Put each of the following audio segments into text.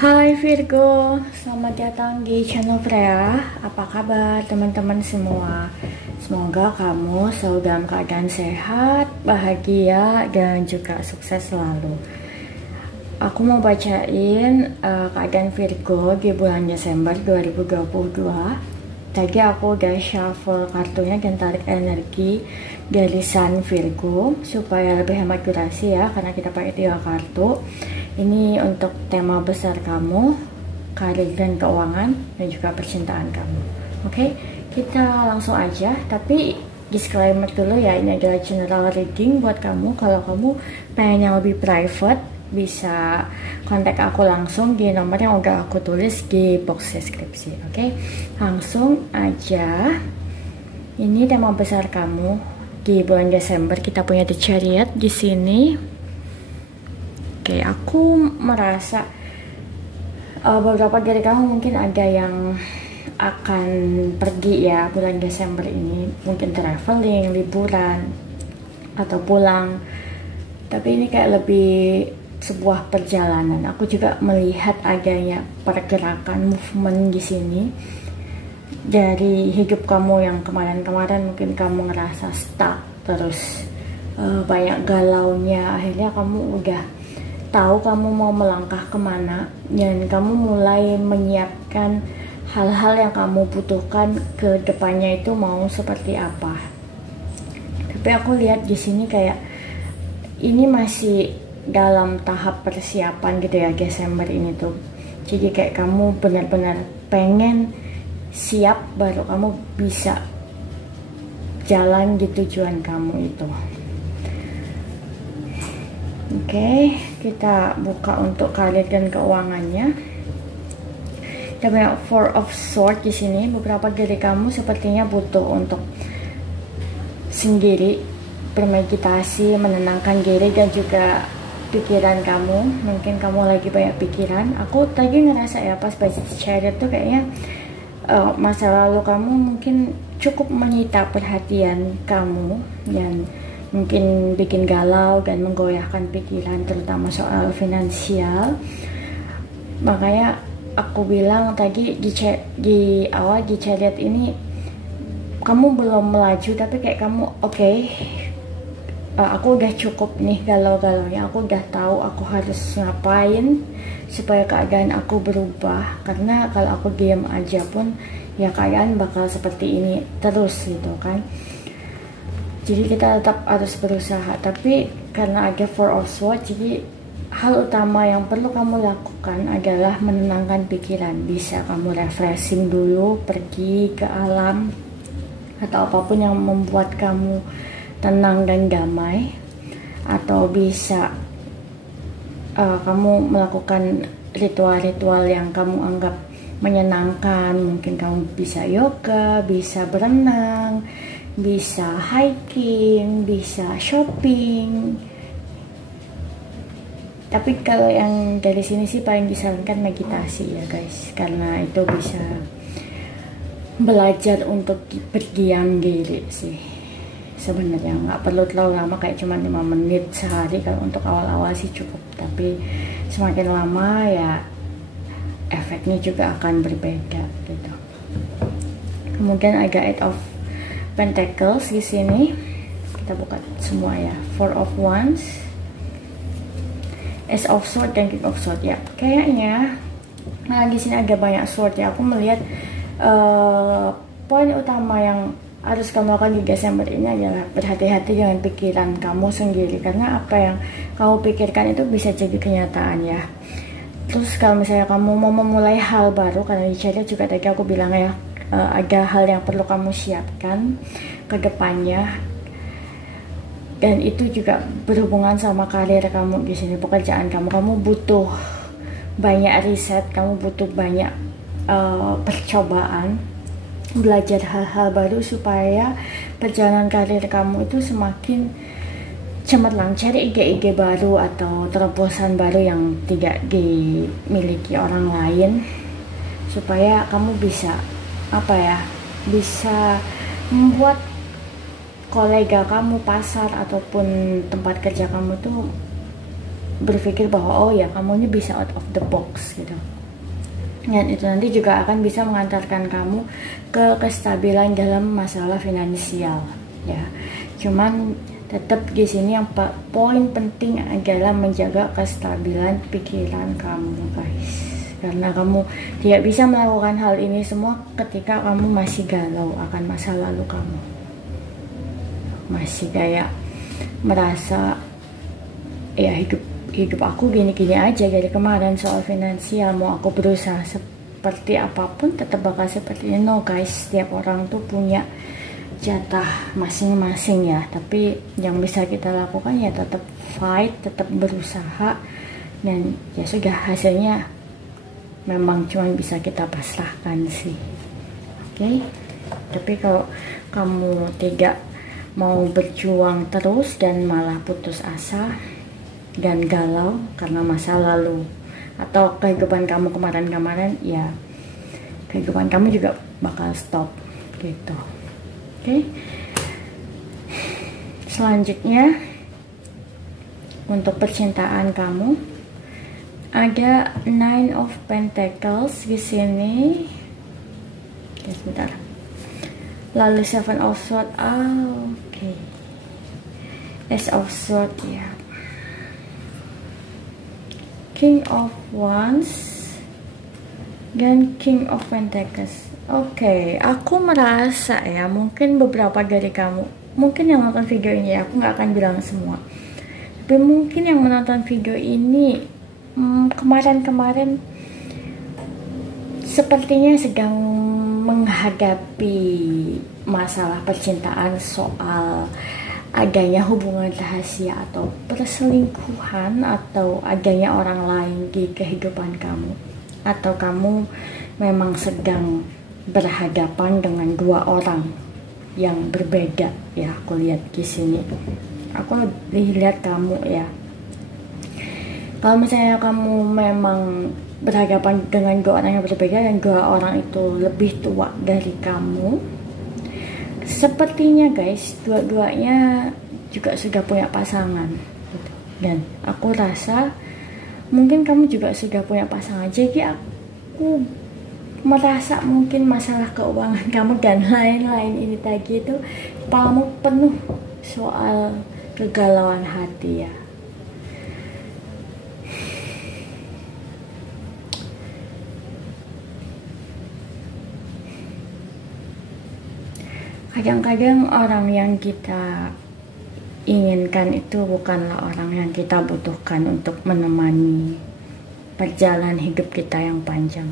Hai Virgo, selamat datang di channel Freya. Apa kabar teman-teman semua? Semoga kamu selalu dalam keadaan sehat, bahagia, dan juga sukses selalu. Aku mau bacain keadaan Virgo di bulan Desember 2022. Tadi aku udah shuffle kartunya dan tarik energi dari Sun Virgo supaya lebih hemat durasi ya, karena kita pakai 3 kartu. Ini untuk tema besar kamu, karir dan keuangan, dan juga percintaan kamu. Oke, kita langsung aja. Tapi disclaimer dulu ya, ini adalah general reading buat kamu. Kalau kamu pengen yang lebih private, bisa kontak aku langsung di nomor yang udah aku tulis di box deskripsi. Oke, langsung aja. Ini tema besar kamu di bulan Desember. Kita punya The Chariot di sini. Oke, aku merasa beberapa dari kamu mungkin ada yang akan pergi ya bulan Desember ini, mungkin traveling, liburan, atau pulang. Tapi ini kayak lebih sebuah perjalanan. Aku juga melihat adanya pergerakan, movement di sini. Dari hidup kamu yang kemarin-kemarin mungkin kamu ngerasa stuck, terus banyak galaunya, akhirnya kamu udah tahu kamu mau melangkah kemana, dan kamu mulai menyiapkan hal-hal yang kamu butuhkan ke depannya itu mau seperti apa. Tapi aku lihat di sini kayak ini masih dalam tahap persiapan gitu ya Desember ini tuh. Jadi kayak kamu benar-benar pengen siap baru kamu bisa jalan di tujuan kamu itu. Oke, kita buka untuk karir dan keuangannya. Kita punya Four of Swords di sini. Beberapa dari kamu sepertinya butuh untuk sendiri bermeditasi, menenangkan diri dan juga pikiran kamu. Mungkin kamu lagi banyak pikiran. Aku tadi ngerasa ya pas baca Chariot tuh kayaknya masa lalu kamu mungkin cukup menyita perhatian kamu dan mungkin bikin galau dan menggoyahkan pikiran, terutama soal finansial. Makanya aku bilang tadi di awal di Chariot ini kamu belum melaju, tapi kayak kamu oke, aku udah cukup nih galau-galaunya, aku udah tahu aku harus ngapain supaya keadaan aku berubah. Karena kalau aku diam aja pun ya keadaan bakal seperti ini terus gitu kan. Jadi kita tetap harus berusaha. Tapi karena ada Four of Swords, jadi hal utama yang perlu kamu lakukan adalah menenangkan pikiran. Bisa kamu refreshing dulu, pergi ke alam, atau apapun yang membuat kamu tenang dan damai. Atau bisa kamu melakukan ritual-ritual yang kamu anggap menyenangkan. Mungkin kamu bisa yoga, bisa berenang, bisa hiking, bisa shopping. Tapi kalau yang dari sini sih paling disarankan meditasi ya guys, karena itu bisa belajar untuk berdiam diri sih. Sebenarnya nggak perlu terlalu lama, kayak cuma 5 menit sehari. Kalau untuk awal-awal sih cukup, tapi semakin lama ya efeknya juga akan berbeda gitu. Kemudian ada Eight of Pentacles di sini. Kita buka semua ya. Four of Wands, Ace of Swords dan King of Swords ya. Kayaknya di sini ada banyak sword ya. Aku melihat poin utama yang harus kamu lakukan di Desember ini adalah berhati-hati dengan pikiran kamu sendiri, karena apa yang kamu pikirkan itu bisa jadi kenyataan ya. Terus kalau misalnya kamu mau memulai hal baru, karena di Chariot juga tadi aku bilang ya, ada hal yang perlu kamu siapkan ke depannya, dan itu juga berhubungan sama karir kamu di sini, pekerjaan kamu. Kamu butuh banyak riset, kamu butuh banyak percobaan, belajar hal-hal baru supaya perjalanan karir kamu itu semakin cemerlang. Cari ide-ide baru atau terobosan baru yang tidak dimiliki orang lain, supaya kamu bisa bisa membuat kolega kamu, pasar ataupun tempat kerja kamu tuh berpikir bahwa oh ya kamu ini bisa out of the box gitu. Dan itu nanti juga akan bisa mengantarkan kamu ke kestabilan dalam masalah finansial ya. Cuman tetap di sini yang poin penting adalah menjaga kestabilan pikiran kamu guys. Karena kamu tidak bisa melakukan hal ini semua ketika kamu masih galau akan masa lalu kamu. Masih kayak merasa ya hidup aku gini-gini aja dari kemarin soal finansial, mau aku berusaha seperti apapun tetap bakal seperti ini. No guys, setiap orang tuh punya jatah masing-masing ya, tapi yang bisa kita lakukan ya tetap fight, tetap berusaha, dan ya sudah hasilnya memang cuma bisa kita pasrahkan sih. Oke. Tapi kalau kamu tidak mau berjuang terus dan malah putus asa dan galau karena masa lalu atau kehidupan kamu kemarin-kemarin, ya kehidupan kamu juga bakal stop gitu. Oke. Selanjutnya untuk percintaan kamu ada Nine of Pentacles di sini. Oke, sebentar. Lalu Seven of Swords. Oke. Ace of Swords ya. King of Wands dan King of Pentacles. Oke, aku merasa ya mungkin beberapa dari kamu, mungkin yang nonton video ini, aku nggak akan bilang semua, tapi mungkin yang menonton video ini kemarin-kemarin sepertinya sedang menghadapi masalah percintaan soal adanya hubungan rahasia atau perselingkuhan atau adanya orang lain di kehidupan kamu, atau kamu memang sedang berhadapan dengan dua orang yang berbeda ya. Aku lihat di sini, aku lihat kamu ya, kalau misalnya kamu memang berhadapan dengan dua orang yang berbeda dan dua orang itu lebih tua dari kamu, sepertinya guys dua-duanya juga sudah punya pasangan gitu. Dan aku rasa mungkin kamu juga sudah punya pasangan, jadi aku merasa mungkin masalah keuangan kamu dan lain-lain ini tadi itu kepalamu penuh soal kegalauan hati ya. Kadang-kadang orang yang kita inginkan itu bukanlah orang yang kita butuhkan untuk menemani perjalanan hidup kita yang panjang.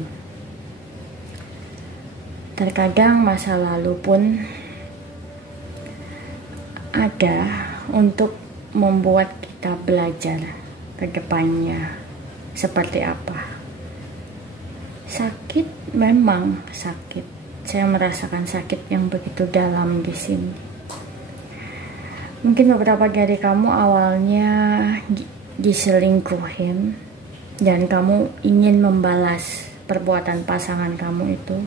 Terkadang masa lalu pun ada untuk membuat kita belajar ke depannya seperti apa. Sakit memang sakit. Saya merasakan sakit yang begitu dalam di sini. Mungkin beberapa dari kamu awalnya diselingkuhin dan kamu ingin membalas perbuatan pasangan kamu itu.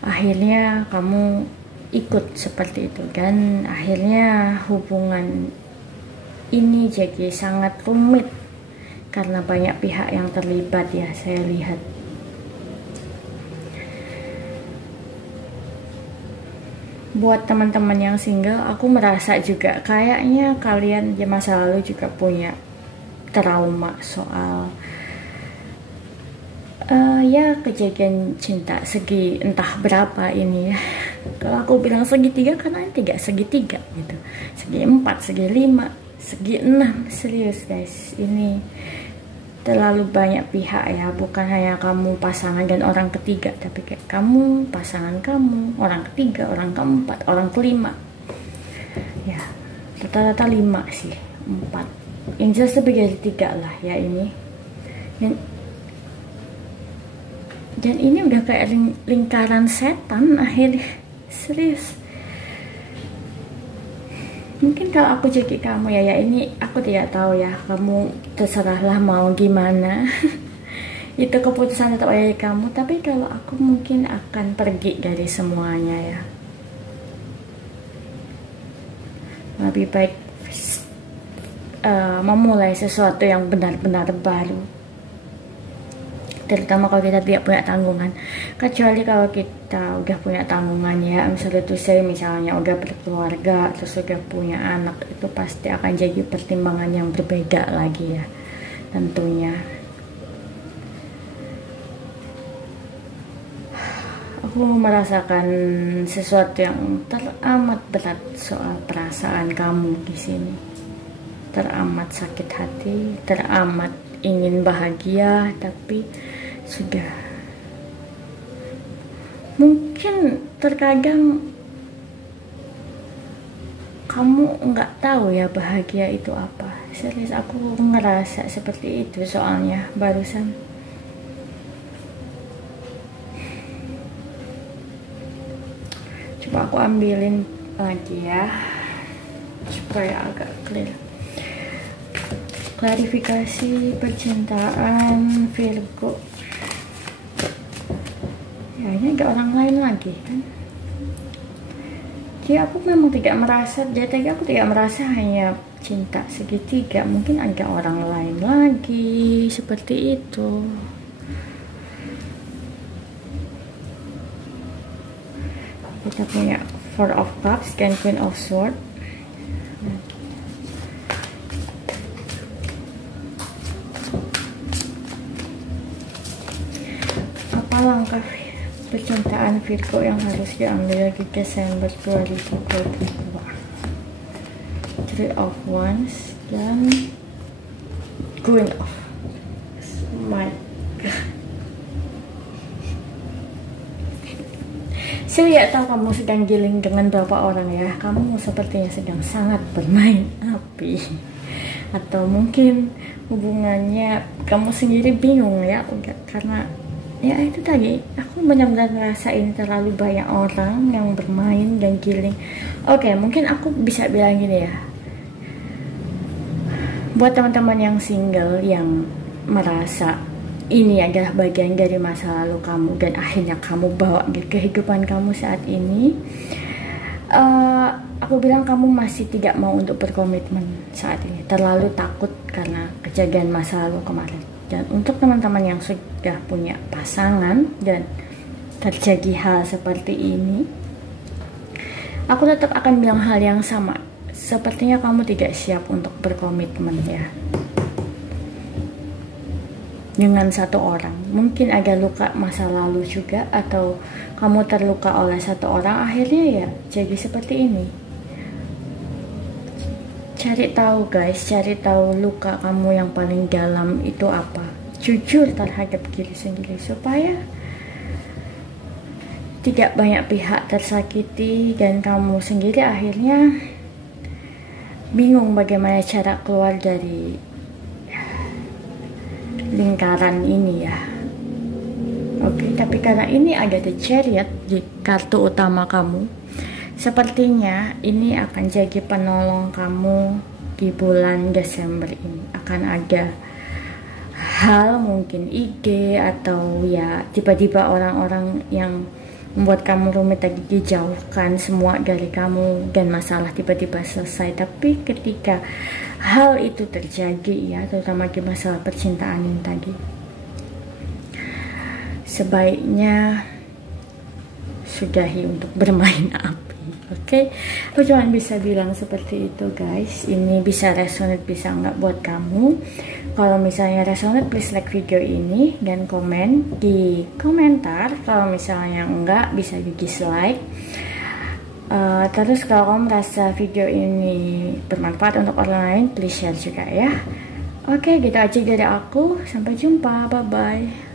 Akhirnya kamu ikut seperti itu dan akhirnya hubungan ini jadi sangat rumit karena banyak pihak yang terlibat ya, saya lihat. Buat teman-teman yang single, aku merasa juga kayaknya kalian di masa lalu juga punya trauma soal ya kejadian cinta segi entah berapa ini ya. Kalau aku bilang segitiga karena tidak segitiga gitu, segi 4, segi 5, segi 6. Serius guys, ini terlalu banyak pihak ya, bukan hanya kamu pasangan dan orang ketiga, tapi kayak kamu, pasangan kamu, orang ketiga, orang keempat, orang kelima ya, rata-rata 5 sih, 4 yang jelas lebih dari 3 lah ya ini. Dan ini udah kayak lingkaran setan akhirnya. Serius. Mungkin kalau aku jadi kamu ya ini aku tidak tahu ya, kamu terserahlah mau gimana. Itu keputusan tetap ada di kamu, tapi kalau aku mungkin akan pergi dari semuanya ya. Lebih baik memulai sesuatu yang benar-benar baru, terutama kalau kita tidak punya tanggungan. Kecuali kalau kita udah punya tanggungan ya, misalnya tuh saya misalnya udah berkeluarga terus udah punya anak, itu pasti akan jadi pertimbangan yang berbeda lagi ya tentunya. Aku merasakan sesuatu yang teramat berat soal perasaan kamu di sini. Teramat sakit hati, teramat ingin bahagia, tapi sudah. Mungkin terkadang kamu nggak tahu ya bahagia itu apa. Serius, aku ngerasa seperti itu soalnya barusan. Coba aku ambilin lagi ya supaya agak clear. Klarifikasi percintaan Virgo. Ya ini ada orang lain lagi kan. Jadi aku memang tidak merasa, jadi aku tidak merasa hanya cinta segitiga, mungkin ada orang lain lagi seperti itu. Kita punya Four of Cups dan Queen of Swords. Apa langkah percintaan Virgo yang harus diambil di Desember 2022? Three of Wands dan Queen of. My God. Saya tahu kamu sedang dealing dengan berapa orang ya. Kamu sepertinya sedang sangat bermain api. Atau mungkin hubungannya kamu sendiri bingung ya. Karena ya itu tadi, aku benar-benar ngerasain terlalu banyak orang yang bermain dan dealing. Oke, mungkin aku bisa bilang gini ya. Buat teman-teman yang single yang merasa ini adalah bagian dari masa lalu kamu dan akhirnya kamu bawa di kehidupan kamu saat ini, aku bilang kamu masih tidak mau untuk berkomitmen saat ini, terlalu takut karena kejadian masa lalu kemarin. Dan untuk teman-teman yang sudah punya pasangan dan terjadi hal seperti ini, aku tetap akan bilang hal yang sama. Sepertinya kamu tidak siap untuk berkomitmen ya dengan satu orang. Mungkin ada luka masa lalu juga, atau kamu terluka oleh satu orang, akhirnya ya jadi seperti ini. Cari tahu guys, cari tahu luka kamu yang paling dalam itu apa. Jujur terhadap diri sendiri supaya tidak banyak pihak tersakiti dan kamu sendiri akhirnya bingung bagaimana cara keluar dari lingkaran ini ya. Oke, tapi karena ini ada The Chariot di kartu utama kamu, sepertinya ini akan jadi penolong kamu di bulan Desember ini. Akan ada hal, mungkin ide, atau ya tiba-tiba orang-orang yang membuat kamu rumit tadi dijauhkan semua dari kamu dan masalah tiba-tiba selesai. Tapi ketika hal itu terjadi ya, terutama di masalah percintaan ini tadi, sebaiknya sudahi untuk bermain api. Oke, aku cuma bisa bilang seperti itu guys. Ini bisa resonate, bisa enggak buat kamu. Kalau misalnya resonate, please like video ini dan komen di komentar. Kalau misalnya enggak, bisa di dislike. Terus kalau kamu merasa video ini bermanfaat untuk orang lain, please share juga ya. Oke, gitu aja dari aku. Sampai jumpa, bye bye.